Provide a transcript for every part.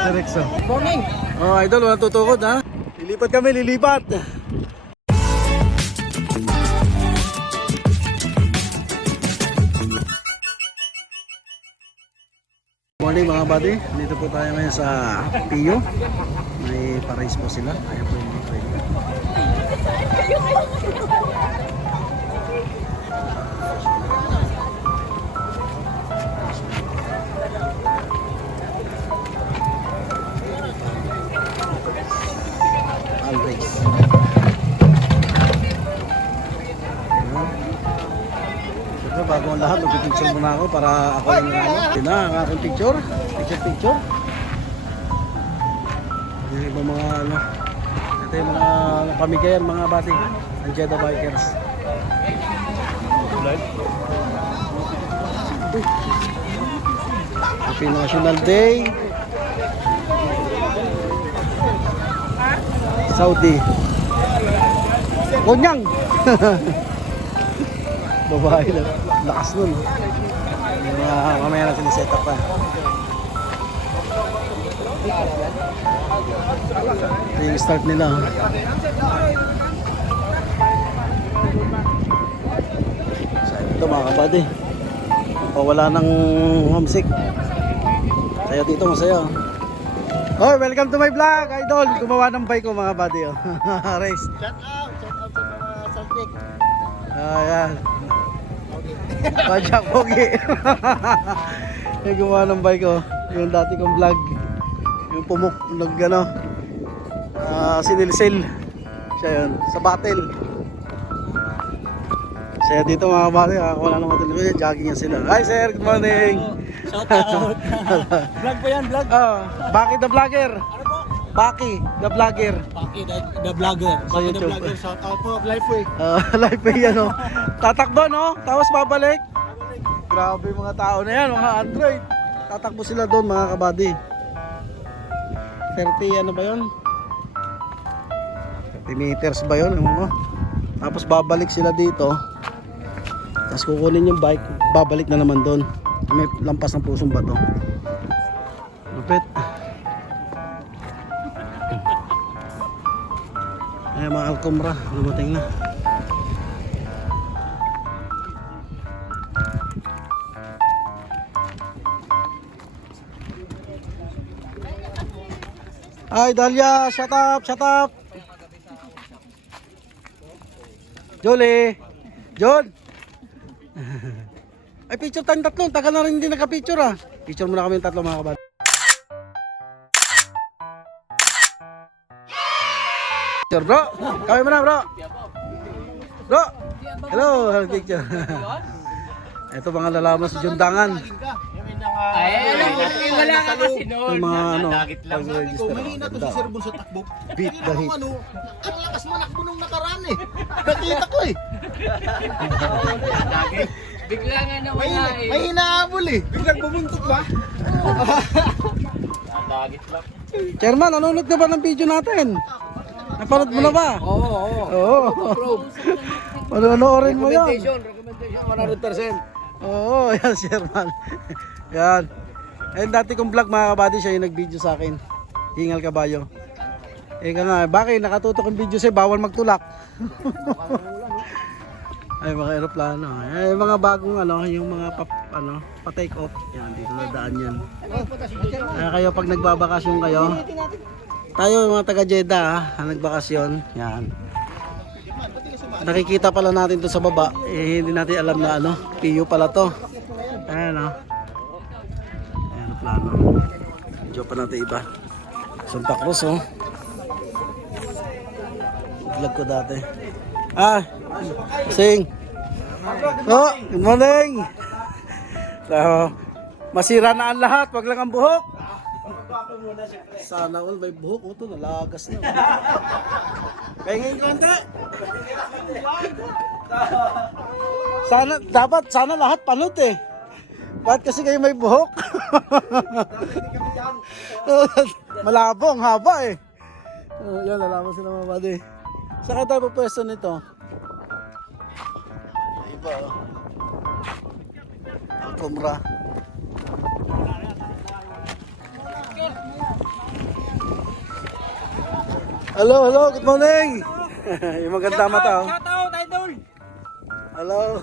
Serexo. Oh, idol, walang tutukod ha. Lilipat kami, lilipat. Morning mga buddy, dito po tayo ngayon sa Pio. May pa-race po sila. Ayan po yung mga training. Race. Siyempre bago ang lahat, mag-picture muna ako para ako yung nanalo. Yun na ang aking picture. Picture. Yung ibang mga ano. Ito yung mga pamigayan mga bati. Ang Jeddah Bikers. Happy National Day. Saudi. Konyang. Babae na. Lakas nun. Mamaya na siniset up pa. Ito yung start nila. So ito mga kabady. Pawala ng homesick. Saya dito, masaya. Oh, welcome to my vlog, idol. Gumawa ng bike ko mga buddy. Oh. Race. Shout out sa mga saltik. Ayan. Pajak pogi. Yung gumawa ng bike ko. Yung dati kong vlog. Yung pumuk, ano. Sinilsil. Siya yun. Sa battle. Saya dito mga buddy. Wala naman television. Jogging yan sila. Hi sir, good morning. Shout out. Vlog po yan, vlog. Baki the vlogger. Ano po? Baki the vlogger. Paki, the vlogger. Sa Paki, the YouTube. vlogger. Shout out po, Lifeway. Live pa yan oh. Tatakbo no? Tapos babalik. Grabe yung mga tao na yan, mga Android. Tatakbo sila doon mga kabady. 30 ano ba yun? 30 meters ba yun? Tapos babalik sila dito. Tapos kukunin yung bike, babalik na naman doon. May lampas ng pusong bato. Lupit. Ayan mga Alcomra, lumating na. Ay Dalia, shut up, shut up. Jolie, John. Ay picture tayong tatlo, tagal na rin hindi naka-picture ah. Picture muna kami yung tatlo mga kabad. Picture bro, kami muna bro. Bro, hello, picture. Ito mga lalaman sa Jundangan. Ay, wala ka kasi noon. Yung mga ano, Ikaw, mahina to si Sir Bon sa takbo. Beat the heat. Ang lakas manakbo nung nakaraan eh. Nakita ko eh. Bigla nga nawala eh. May hinahabol eh. Biglang bumuntok ba? Chairman, nanonood na ba ng video natin? Napanood mo na ba? Oo. Panonoorin mo yan. Recommendation 100%. Oo, yan Chairman. Yan. Ayun dati kong vlog mga kabady, siya yung nag-video sa akin. Hingal Kabayo. Eh ka nga, bakit nakatutok yung video sa'yo, bawal magtulak. Ay mga aeroplano. Ay mga bagong ano, yung mga pa-take off. Yan, dito na daan yan. Kaya kayo pag nagbabakasyon kayo, tayo mga taga Jeddah, nagbakasyon, yan. Nakikita pala natin to sa baba, eh hindi natin alam na ano, Pio pala to. Ayan o. Aeroplano. Medyo pa natin iba. Santa Cruz oh. Vlog ko dati. Sing. Oh, good morning. So, masira na ang lahat, wag lang ang buhok. Sana all may buhok, ito nalagas na. Pahingin konti. Sana lahat panot eh. Bakit kasi kayo may buhok? Malabo, ang haba eh. Yan, nalaman sila mga buddy. Saan ka tayo pwesto nito? Iba oh. Alcomra. Hello, good morning. Yung maganda mata, oh. Shout out, idol! Hello.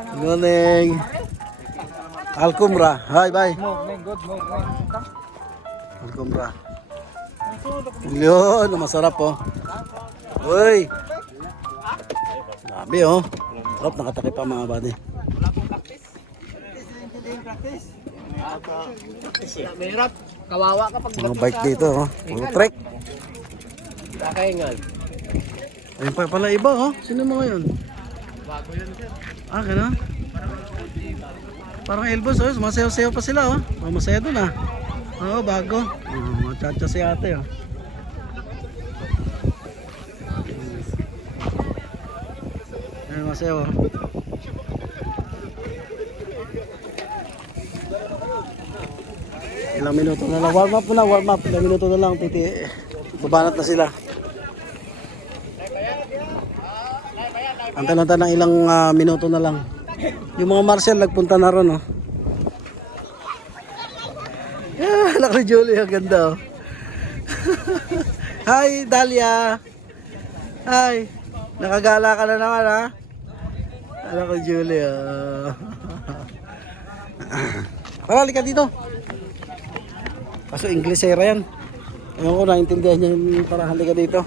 Good morning. Alkumra. Hi, bye. Good morning. Alkumra. Yun, masarap, oh. Uy. Dami, oh. Sarap, nakatakip pa mga buddy. Mahirap. Kawawa kapag Mga bike dito, oh. Puro trek. nakahingal. Ayun pa pala iba, oh. Sino mga yun? Bago yun, sir. Ah, gano'n? Parang Elbos, oh. Sumasayaw-sayaw pa sila, oh. Oh, masaya dun, ah. Oo, bago. Machacha si ate, oh. Ayun, masayaw, oh. Ilang minuto na lang. Warm up muna, warm up. Ilang minuto na lang. Babanat na sila. Anta ng ilang minuto na lang. Yung mga Marcel nagpunta na ron, oh. Yeah, anak ni Julie, ang ganda, oh. Hi, Dalia. Hi. Nakagala ka na naman, ha? Anak ni Julie, oh. Tara, halika dito. Kaso Inglesera yan. Ayaw ko, naintindihan niya yung para halika dito.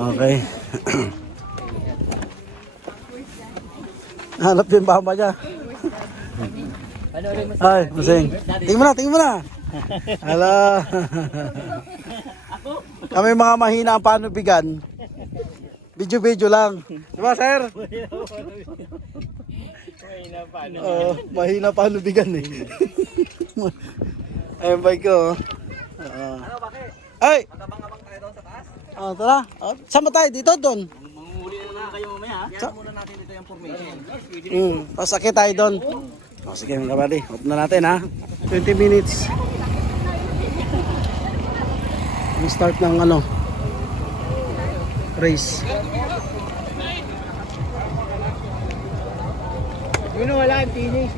Okay. Hanap din bama niya. Ay, masing. Tingin mo na. Hala. Kami mga mahina ang panubigan. Video lang. Diba, sir? Mahina panubigan eh. Ayun bike ko. Ano, bakit? Ay! Magabang-abang tayo doon sa taas? Tara. Saan ba tayo? Dito, doon. Manguhuli na kayo mamaya, ha? Kaya muna natin dito yung formation. Tapos sakit tayo doon. Sige mga kabady, off na natin ha. 20 minutes. Yung start ng race. Yun wala, finish.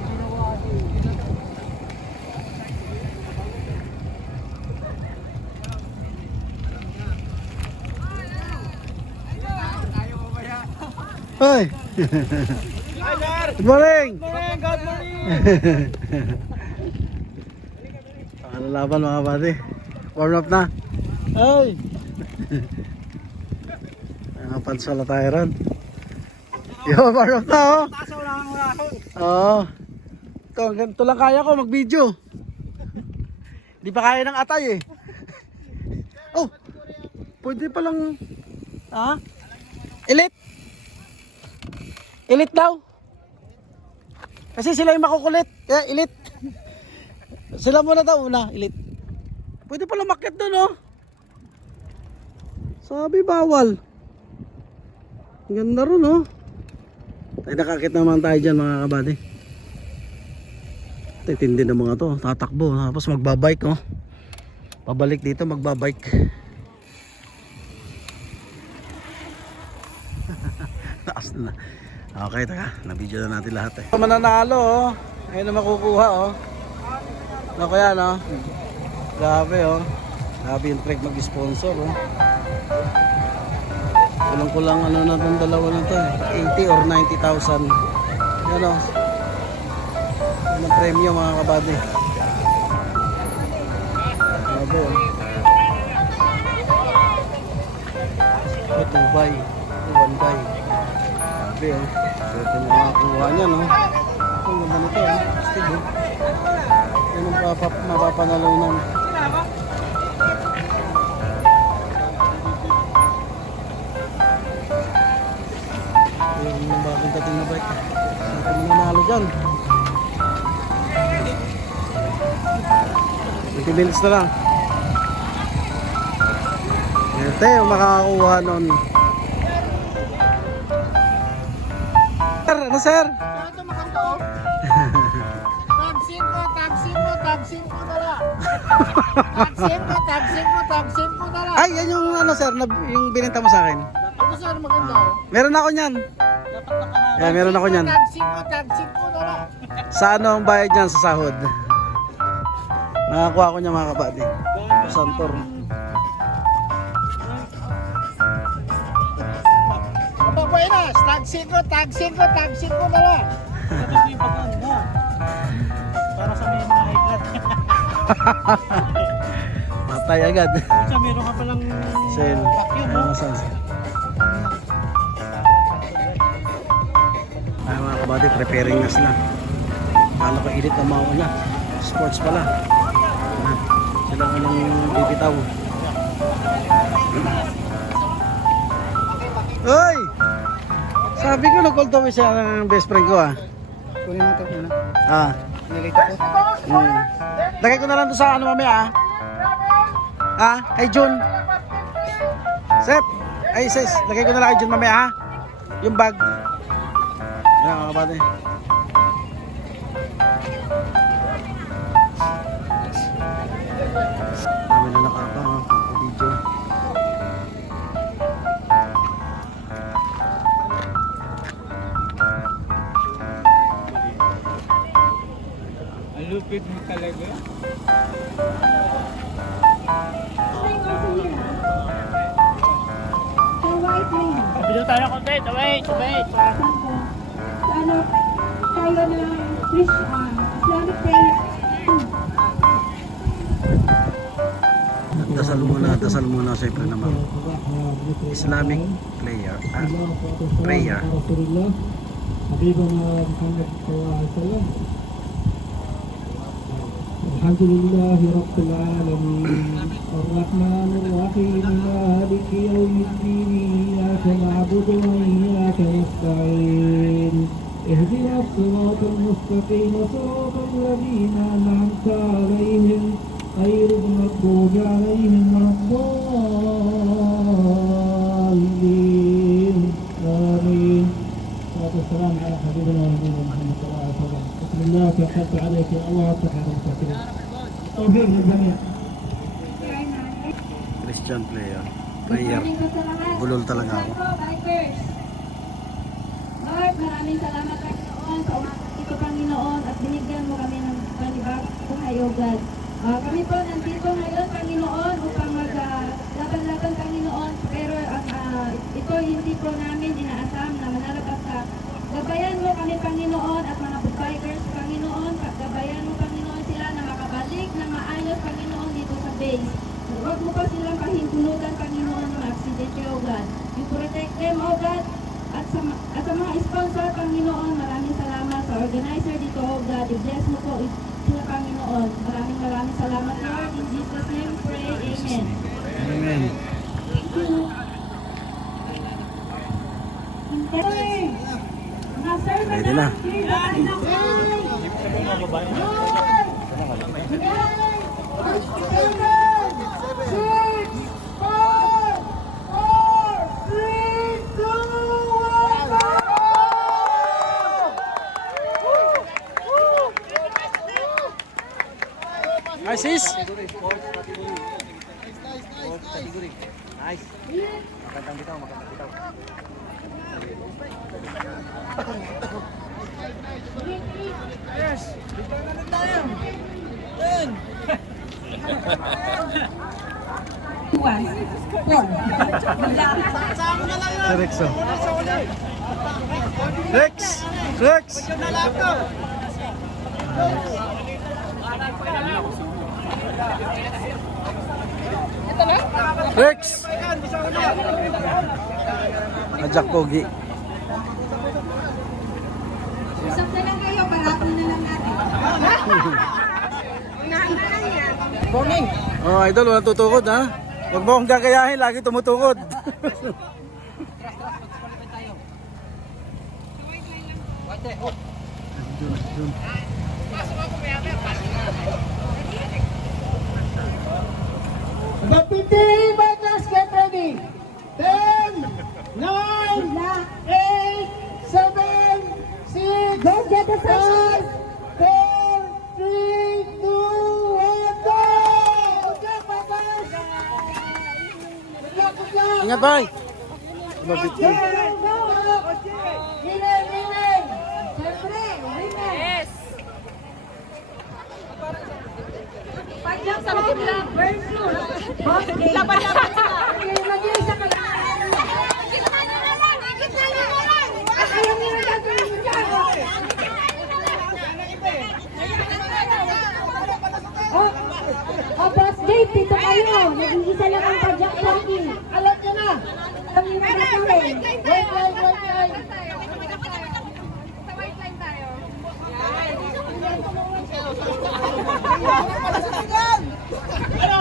Hoy! Good morning! Good morning! Ano laban mga kabady? Warm up na. Ay! Pansala tayo ron. Yo, warm up na, oh! Oo. Ito lang kaya ko mag-video. Di pa kaya ng atay eh. Oh! Pwede palang... Ha? Elite! Elite daw. Kasi sila yung makukulit. Kaya elite. Sila muna daw una, elite. Pwede pala makyat doon, oh. Sabi bawal. Ang ganda ron, oh. Ay, nakakit naman tayo dyan mga kabady. Titindi ng mga to. Tatakbo. Tapos magbabike, oh. Pabalik dito magbabike. Taas na. Okay, taka. Na-video na natin lahat eh. Mananalo, oh. Ayun na makukuha, oh. Ako yan, oh. Grabe, oh. Grabe yung trek mag-sponsor, oh. Kulang-kulang na itong dalawa na ito, 80 or 90,000. Yan, oh. Yan ang premyo, mga kabady. Grabe, oh. Ito, 2 buy. Ito, 1 buy. Grabe, oh. So, ito yung makakuha niya, no? Ang ganda nito, oh. Astig, oh. Yan ang mapapanalunan. Yung bagong dating na bike. Saan kami nanalo dyan? 20 minutes na lang. Ito yung makakakuha nun. Sir, ano sir? Ito makanta, oh. Tag-sim ko na lang. Tag-sim ko na lang. Ay, yan yung ano sir, yung binenta mo sa akin. Ito sir, maganda. Meron ako niyan. Yeah, meron ako niyan. Tagsing ko na lang. Sa ano ang bayad niyan sa sahod? Nakakuha ko niya mga kabady. Santor. Aba, buenas. Tagsing ko na lang. Para sa mga high blood. Matay agad. Sa meron ka palang Sale. Ano saan? Ay mga kabady, preparing na sila. Paano ko init na mauna? Sports pala. Ayan. Sila unang bibitaw. Hoy! Sabi ko nag-call daw siya ng best friend ko ah. Kunin mo ito muna. Ah. Nilito ko. Lagay ko na lang to sa ano mamaya ah. Ah, kay Jun. Sep. Ay sis, lagay ko na lang kay Jun mamaya ha. Yung bag. Yan mga kabady. Dami na nakapang ha. Video. Ang lupit mo talaga. Video tayo content. Wait. Ano, tayo ng Islamic prayer. Dasal muna siyempre naman. Islamic prayer. Prayer. الحمد لله رب العالمين الرحمن الرحيم مالك يوم الدين إياك نعبد وإياك نستعين اهدنا الصراط المستقيم صراط الذين أنعمت عليهم غير المغضوب عليهم ولا الضالين آمين والسلام على حبيبنا ونبينا محمد صلى الله عليه وسلم بسم الله توكلت عليك يا الله وفتح المستقيم توفيق للجميع Christian player. Prayer. Bulol talaga ako. Lord, maraming salamat Panginoon sa umaga ito Panginoon at binigyan mo kami ng panibagong buhay o God. Kami po nandito ngayon Panginoon upang maglaban-laban Panginoon pero ito hindi po namin inaasam na manalabas ka. Gabayan mo kami Panginoon at mga bikers Panginoon, gabayan mo Panginoon sila na makabalik na maayos Panginoon dito sa base. Huwag mo pa silang pahintulutan Panginoon ng aksidente o God. You protect them o God. At sa mga sponsor Panginoon, maraming salamat sa organizer dito o God. I-bless mo po sila Panginoon. Maraming salamat Lord. In Jesus' name pray. Amen. Amen. Ready na. Hi sis. Nice. Magandang bitaw. Yes. Bitaw na tayo. Ten. Rex. Rex. Rex. Ajak pogi. Usap na lang kayo, parati na lang natin. Morning. Oh, idol, wala tutukod ha. Huwag mo akong gagayahin, lagi tumutukod. The 50 meters, get ready. 10, 9, 8, 7, 6, Don't get the 5, 4, 3, 2, 1, go! Okay, bye-bye! Good luck, good luck! Ingat, bye. Aba 50. Siyempre, winner. Yes. Pagyak sa mga versus. Laban-laban na. Mag-iisa ka lang. Ayaw nila natin yung dyan. Boss Dave, dito kayo. Nag-iisa lang ang pagyak ranking. Alam nyo na. Kami na kami. Wait.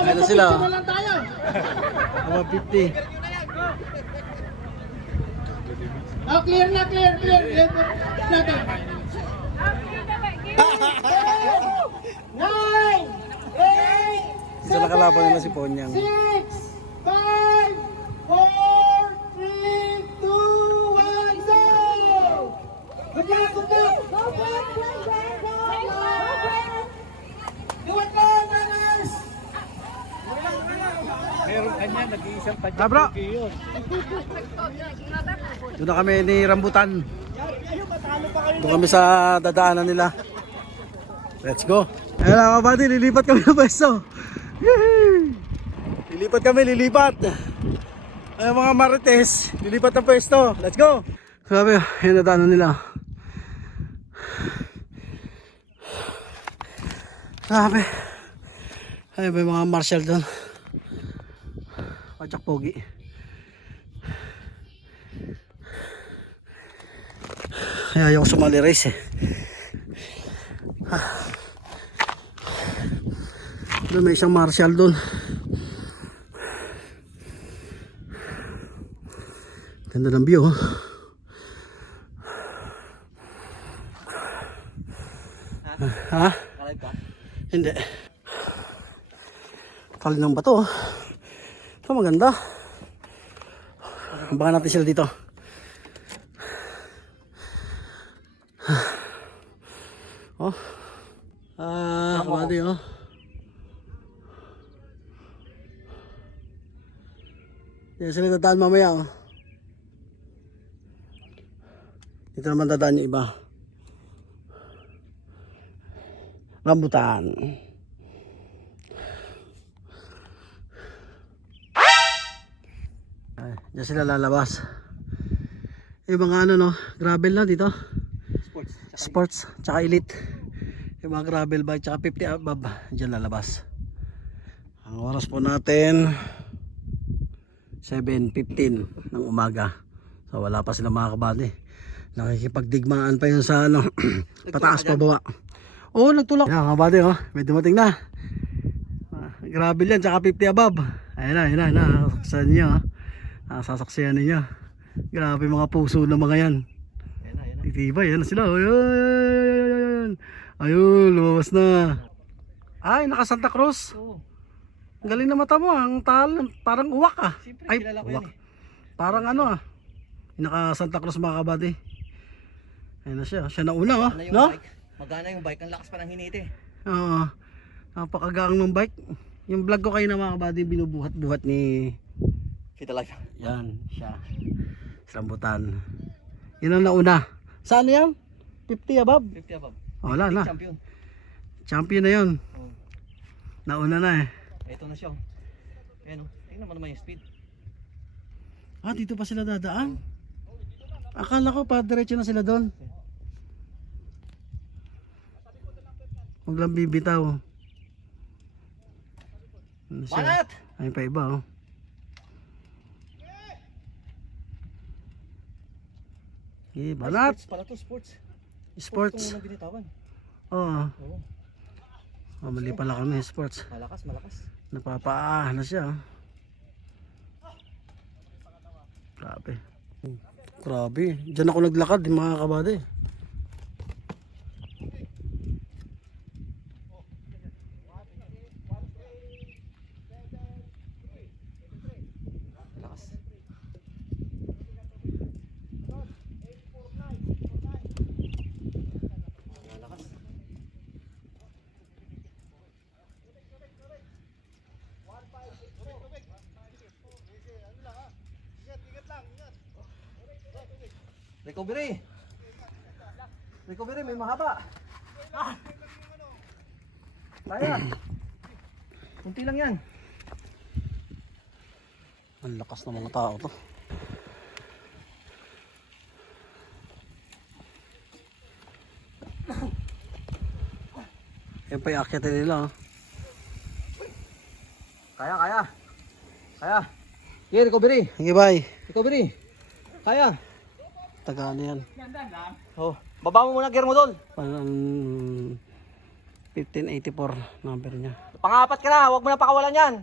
Ayun na sila. Aba 50. Oh, clear na, clear. Natin. 9, 8, Isa na kalaban nila si Ponyang. 6, 5, 4, 3, 2, 1, go! Good luck! Go, Do it now, runners! Ah, bro. Doon na kami ni Rambutan. Doon kami sa dadaanan nila. Let's go. Ayun na mga buddy, lilipat kami ng pwesto. Yehey! Lilipat. Ayun mga marites, lilipat ng pwesto. Let's go. Sabi, ayun dadaanan nila. Sabi. Ayun ba yung mga marshal doon. Pajak pogi. Kaya ayaw sumali race eh. Doon may isang marshal doon. Ganda ng view. Ha? Hindi. Kali ng bato. Ito maganda. Baka natin sila dito. Oh. Kamali oh. Yan sila dadaan mamaya oh. Dito naman dadaan yung iba. Rambutan. Ay, diyan sila lalabas. Yung mga ano no, gravel na dito. Sports, tsaka elite. Yung mga gravel bike, tsaka 50 above, diyan lalabas. Ang oras po natin 7:15 ng umaga. So wala pa sila mga kabady. Nakikipagdigmaan pa yun sa ano, pataas pa baba. Oo, nagtulak. Yan mga kabady oh, may dumating na. Gravel yan, tsaka 50 above. Ayun na, sasaksiyan niyo oh. Sasaksiyan ninyo. Grabe mga puso ng mga yan. Titibay, yan na sila. Ayun, lumabas na. Ay, naka Santa Cruz. Ang galing na mata mo, ang tal, parang uwak ah. Ay, uwak. Parang ano ah. Naka Santa Cruz mga kabady. Ayun na siya, siya na una oh. No? Magana yung bike, ang lakas pa ng hiniti. Oo. Napakagaang ng bike. Yung vlog ko kayo na mga kabady, binubuhat-buhat ni Kita live. yan, siya. Rambutan. Yun ang nauna. Saan yan? 50 above? 50 above. Oh, wala na. Champion. Champion na yun. Oh. Nauna na eh. Ito na siya. Ayan o. Tingnan mo naman yung speed. Ah, dito pa sila dadaan? Akala ko pa diretso na sila doon. Huwag lang bibitaw. Ano siya? Banat! Ay pa iba oh. Banat! Sports pala to, sports. Sports. Sports itong binitawan. Oo. Oo. Oh, mali pala kami, sports. Malakas. Napapaa na siya. Grabe. Grabe. Diyan ako naglakad, mga kabady. Malakas. Malakas. Recovery. Recovery, may mahaba. Kaya. Kunti lang yan. Ang lakas ng mga tao to. Yan pa yung akyatin nila. Oh. Kaya, kaya. Kaya. Yeah, recovery. Sige, bye. Recovery. Kaya. Tagaan yan. Oh, baba mo muna gear mo doon. Parang 1584 number niya. Pangapat ka na, huwag mo na pakawalan yan.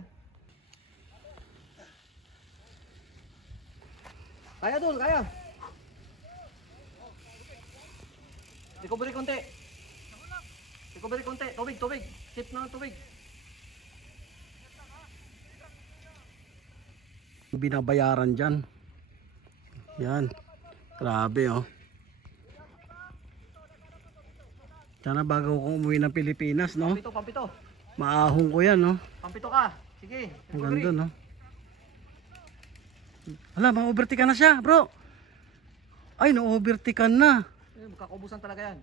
Kaya doon, kaya. Recovery konti. Recovery konti. Tubig, tubig. Sip na ng tubig. Binabayaran dyan. Yan. Grabe oh. Sana bago ko umuwi ng Pilipinas, no? Pampito, pampito. Maahong ko yan, no? Pampito ka. Sige. Ang recovery. ganda, no? Hala, ma-overtake na siya, bro. Ay, na-overtake na. Eh, kakaubusan talaga yan.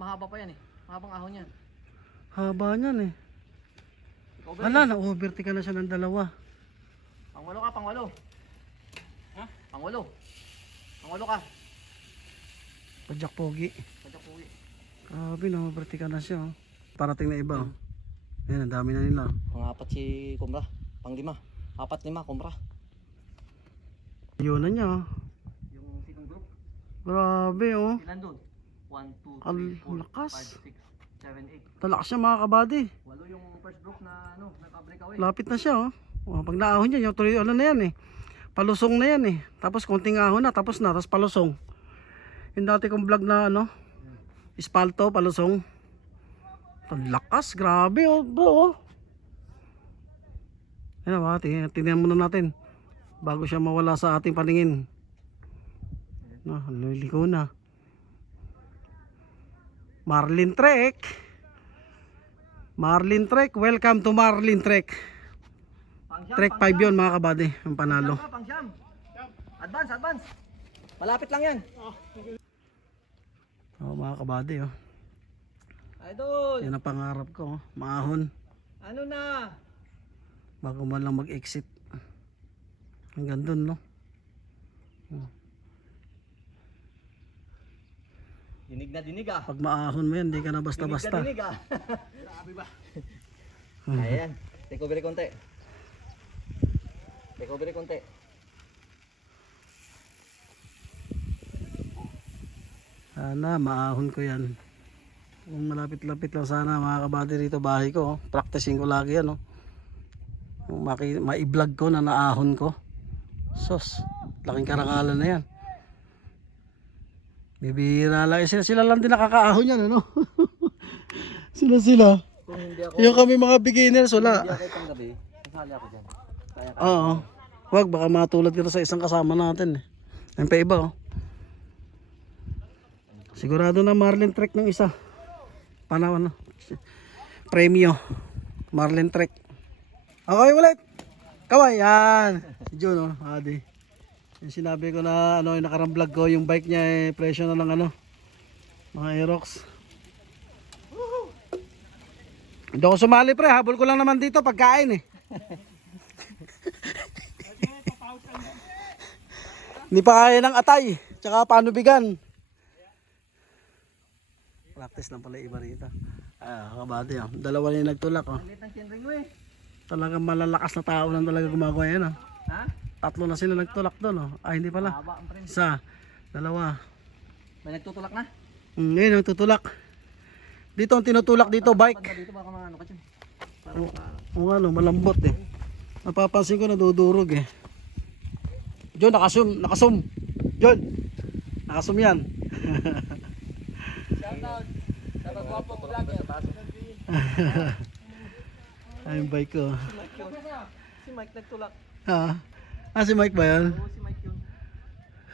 Mahaba pa yan eh. Mahabang ahon yan. Haba niyan eh. Recovery. Hala, na-overtake na siya ng dalawa. Pangwalo ka, pangwalo. Ha? Pangwalo. Pangwalo ka. Pajak pogi. Padyak uwi. Grabe, na-overtake na siya, oh. Parating na iba, oh. Ayan, ang dami na nila. Pangapat si Kumbra. Pang-lima. 4-5 Kumbra. Yun na niya, oh. Yung second group. Grabe, oh. Ilan doon? 1, 2, Ang 3, 4, lakas. 5, 6, 7, 8. Talakas siya, mga kabady. 8 yung first group na ano, nagka-breakaway. Lapit na siya, oh. Oh, pag naahon niya, yung tuloy, ano na yan, eh. Palusong na yan, eh. Tapos konting ahon na, tapos palusong. Yung dati kong vlog na, ano, ispalto, palusong. Ang lakas, grabe, oh, bro, oh. Ayan, ba, tingnan muna natin. Bago siya mawala sa ating paningin. No, liliko na. Marlin Trek. Marlin Trek, welcome to Marlin Trek. Trek 5 yun, mga kabady, ang panalo. Pang-siyam. Advance, advance. Malapit lang yan. Oh, mga kabady, oh. Idol. Yan ang pangarap ko, oh. Maahon. Ano na? Bago man lang mag-exit. Hanggang dun, no? Dinig na dinig ah. Pag maahon mo yan, di ka na basta-basta. Dinig na dinig ah. Grabe ba? Ayan. Recovery konti. Recovery konti. Sana maahon ko yan. Kung malapit-lapit lang sana, mga kabady, rito bahay ko, oh. Practicing ko lagi yan, oh. Kung ma-i-vlog ko na naahon ko. Sos, laking karangalan na yan. Bibira lang. Sila lang din nakakaahon yan, ano? sila. Kung hindi ako, Yung kami mga beginners, wala. hindi ako panggabi, sasali ako dyan. Kaya ka. Oo. Wag, baka matulad ka sa isang kasama natin, eh. Ayun pa iba, oh. Sigurado na Marlin Trek ng isa. Ano? Premio. Marlin Trek. Okay ulit. Kaway, yan. Si Jun, oh. Adi. Yung sinabi ko na, ano, yung nakarang vlog ko, yung bike niya, eh, presyo na lang, ano, mga Aerox. Hindi ako sumali, pre. Habol ko lang naman dito pagkain, eh. Hindi pa kaya ng atay. Tsaka panubigan. Practice lang pala iba rito. Kabady, oh. Dalawa na yung nagtulak, oh. Liit ng chinring mo eh. Talagang malalakas na tao lang talaga gumagawa yan, oh. Ha? 3 na sila nagtulak doon, oh. Ay, hindi pala. Haba ang print. Isa, dalawa. May nagtutulak na? Ngayon, ang tutulak. Dito ang tinutulak dito, bike. Pag dito baka ano ka dyan. Oo, ano, malambot, eh. Napapansin ko nadudurog, eh. John, nakasum. John, nakasum yan. Shoutout sa magwapong vlogger. Ay, yung bike ko. Si Mike nagtulak. Ha? Si Mike ba yan? Oo, si Mike yun.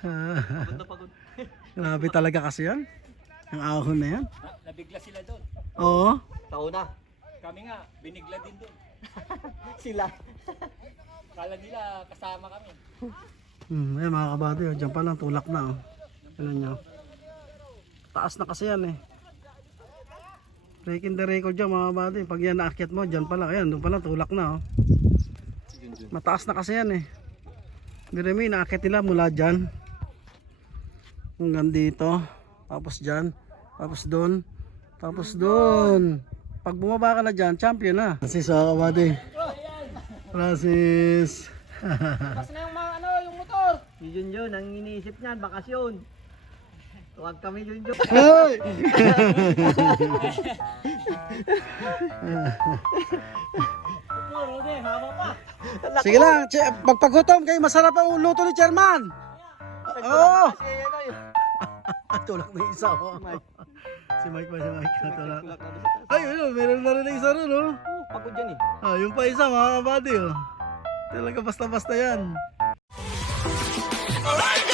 Pagod na pagod. Grabe talaga kasi yan. Ang ahon na yan. Nabigla sila doon. Oo. Tao na. Kami nga, binigla din doon. Sila. Kala nila kasama kami. Ayan mga kabady, oh. Diyan pa lang, tulak na. Oh. Alam nyo. Taas na kasi yan eh. Breaking the record dyan mga kabady. Pag yan naakyat mo, dyan pa lang. Ayan, doon pa lang, tulak na. Oh. Mataas na kasi yan eh. Diremi, naakyat nila mula dyan. Hanggang dito. Tapos dyan. Tapos doon. Tapos doon. Pag bumaba ka na dyan, champion na. Francis mga kabady. Francis. Basta na yung mga yung motor. Si Junjun, ang iniisip niyan, bakasyon. Huwag kami Junjun. Hoy! Sige lang, pagpagutom kayo, masarap ang luto ni Chairman. Oo. Tulak na isa oh. Si Mike pa, si Mike. Tulak. Ay, meron na rin isa rin oh. Pagod yan eh. Ah, yung pa isa mga kabady oh. Talaga basta-basta yan. Alright,